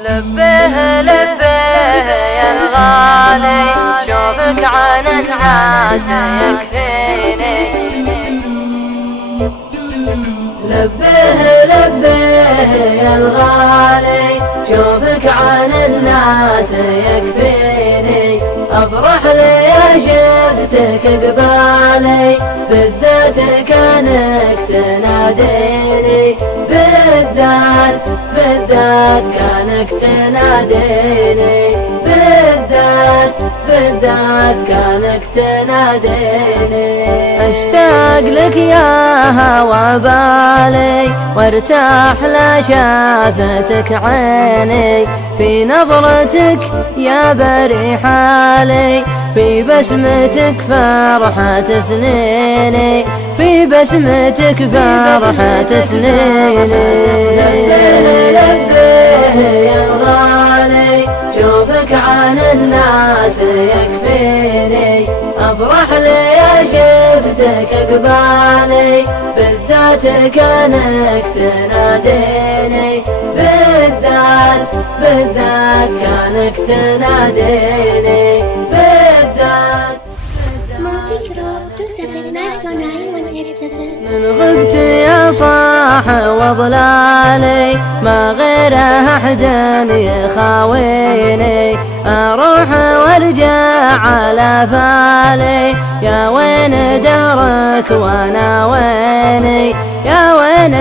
لبيه لبيه يا الغالي شوفك عن الناس يكفيني. لبيه لبيه يا الغالي شوفك عن الناس يكفيني. افرح لي يا شفتك قبالي بالذات كانك تناديني. بالذات كانك تناديني. بالذات كانك تناديني. اشتاق لك يا هوى بالي وارتاح لشافتك عيني. في نظرتك يا بري حالي في بسمتك فرحة سنيني. في بسمتك فرحة سنيني. لبيه يا الغالي شوفك عن الناس يكفيني. افرح لي يا شفتك قبالي بالذات كانك تناديني. بالذات كانك تناديني. من غبت يا صاح وضلالي ما غير أحد يخاويني. أروح وارجع على فالي يا وين درك وانا ويني. يا وين